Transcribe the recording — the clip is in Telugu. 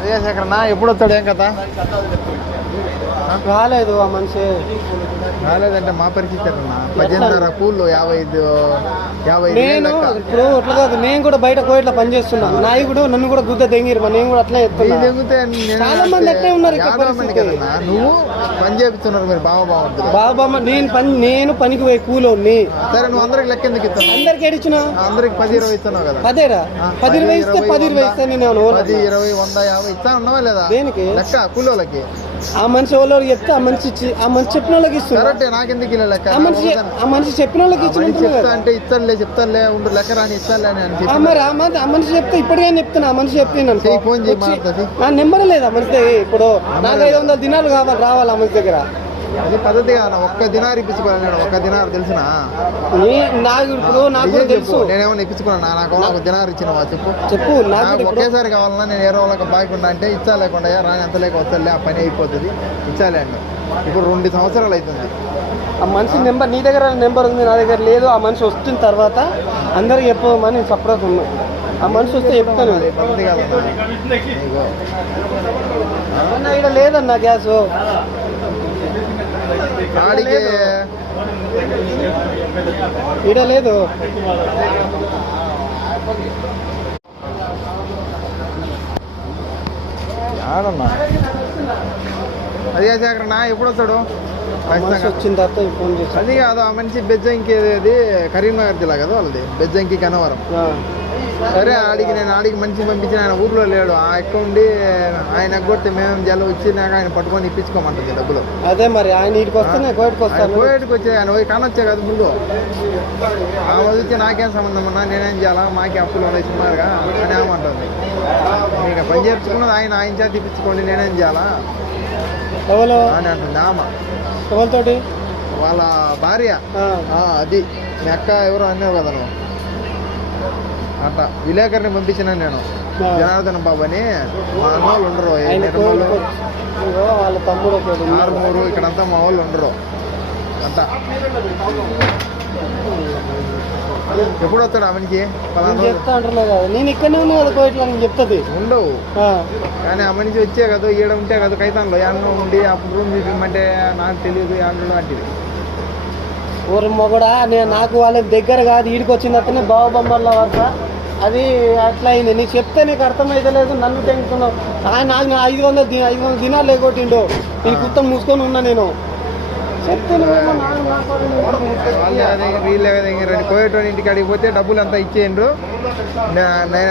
అదే శేఖరన్నా ఎప్పుడు వస్తాడు ఏం కదా రాలేదు ఆ మనిషి. రాలేదంటే మా పరిస్థితి అన్న 18.5 కూళ్ళు 50 నేను ఇప్పుడు అట్లా కాదు, నేను కూడా బయట కోయిట్లా పని చేస్తున్నా. నాయకుడు నన్ను కూడా గుద్ద దెంగిరు, నేను కూడా అట్లా చెప్తున్నా. చాలా మంది అట్లే ఉన్నారు. నువ్వు పని చేపిస్తున్నారు మీరు బాబా నేను పనికి పోయి కూలోని. సరే నువ్వు అందరికి లెక్క ఎందుకు ఇస్తావు? అందరికి ఎడిచినా అందరికి 10-20 ఇస్తున్నావు కదా. 10-20 ఇస్తే 10-20 ఇస్తే నేను 10-20 100-50 ఇస్తా ఉన్నావా లేదా? దేనికి లెక్క కూలోళ్ళకి? ఆ మనిషి వాళ్ళకి చెప్తే ఆ మనిషి చెప్పిన వాళ్ళకి ఇస్తున్నారు. నాకెందుకు ఇలా లెక్క? ఆ మనిషి చెప్పిన వాళ్ళకి అంటే ఇస్తానులే చెప్తానులే ఉండు లెక్క రాని ఇస్తానులే అని మరి ఆ మనిషి చెప్తే ఇప్పటికే చెప్తున్నా. ఆ మనిషి చెప్తే ఫోన్ చేయి. నా నెంబర్ లేదు ఆ మనిషి. ఇప్పుడు నాకు 500 దినాలు రావాలి ఆ మనిషి దగ్గర. అది పద్ధతి కాదు. ఒక్క దినారు ఇప్పించుకోవాలి. నేను ఒక్క దినారు తెలిసిన నాకు తెలుసు. నేనేమన్నా ఇప్పించుకున్నా? నాకు ఒక దినారు ఇచ్చినవా చెప్పు. నాకు ఒకేసారి కావాలన్నా నేను ఏ వాళ్ళకి బాగుండా అంటే ఇచ్చా లేకుండా రాని ఎంత లేక వస్తలే ఆ పని అయిపోతుంది ఇచ్చాలే అండి. ఇప్పుడు 2 సంవత్సరాలు అవుతుంది. ఆ మనిషి నెంబర్ నీ దగ్గర నెంబర్ ఉంది, నా దగ్గర లేదు. ఆ మనిషి వచ్చిన తర్వాత అందరికి చెప్పమని సపరేట్ ఉన్నా. ఆ మనిషి వస్తే చెప్తాను. పద్ధతి కాదన్నా. ఇక్కడ లేదన్నా గ్యాస్ ఈడ లేదు. అదే శేఖరన్నా ఎప్పుడు వస్తాడు? వచ్చిన తర్వాత ఫోన్ చేసి. అది కాదు ఆ మనిషి బెజ్జంకి అది కరీంనగర్ జిల్లా కదా వాళ్ళది, బెజ్జంకి గన్నవరం. సరే ఆడికి మనిషి పంపించిన ఆయన ఊర్లో లేడు. ఆ అకౌంట్ ఆయన కొడితే మేము జల వచ్చినాక ఆయన పట్టుకొని ఇప్పించుకోమంటుంది డబ్బులు. అదే మరి ఆయన ఇంటికి వస్తానే కోయటికి వచ్చే ఆయన పోయి కానొచ్చే కదా ముందు. ఆ వచ్చి నాకేం సంబంధం ఉన్నా నేనేం చేయాలా, మాకే అప్పులు ఉన్నాయి సుమారుగా అని ఏమంటుంది. మీకు పని చేర్చుకున్నది ఆయన చేత ఇప్పించుకోండి నేనేం చేయాలా అని అంటుంది ఆమె. ఎవరితోటి? వాళ్ళ భార్య. అది మీ అక్క ఎవరో అన్నావు కదా నువ్వు. అట్లా విలేకరిని పంపించిన నేను, జనార్దన్ బాబు అని. మా అన్న వాళ్ళు ఉండరు, వాళ్ళ తమ్ముడు ఆరుమూరు ఇక్కడంతా మా వాళ్ళు ఉండరు అంతా. ఎప్పుడు వస్తాడు ఆమెకి? చెప్తా అంటున్నా కదా నేను ఇక్కడనే ఉన్నా కదా కోయిట్లా చెప్తుంది. ఉండవు కానీ ఆ మనిషి వచ్చే కదా ఈడ ఉంటే కదా కైతాన్లో యాడనో ఉండి అప్పుడు రూమ్ చూపిమంటే నాకు తెలియదు యాడనో అంటే. ఊరు మొగడా నాకు వాళ్ళ దగ్గర కాదు, ఈడికి వచ్చిన తర్వాతనే బావబొమ్మల వద్ద అది అట్లా అయింది. నీకు చెప్తే నీకు అర్థమైతే లేదు, నన్ను టెన్తున్నావు. నాకు 500 దినాలు లేకొట్టిండు. నేను కుత్తం మూసుకొని ఉన్నా. నేను చెప్తే వీళ్ళే కదా కోయటోని ఇంటికి అడిగిపోతే డబ్బులు అంతా ఇచ్చేయండ్రు. నేను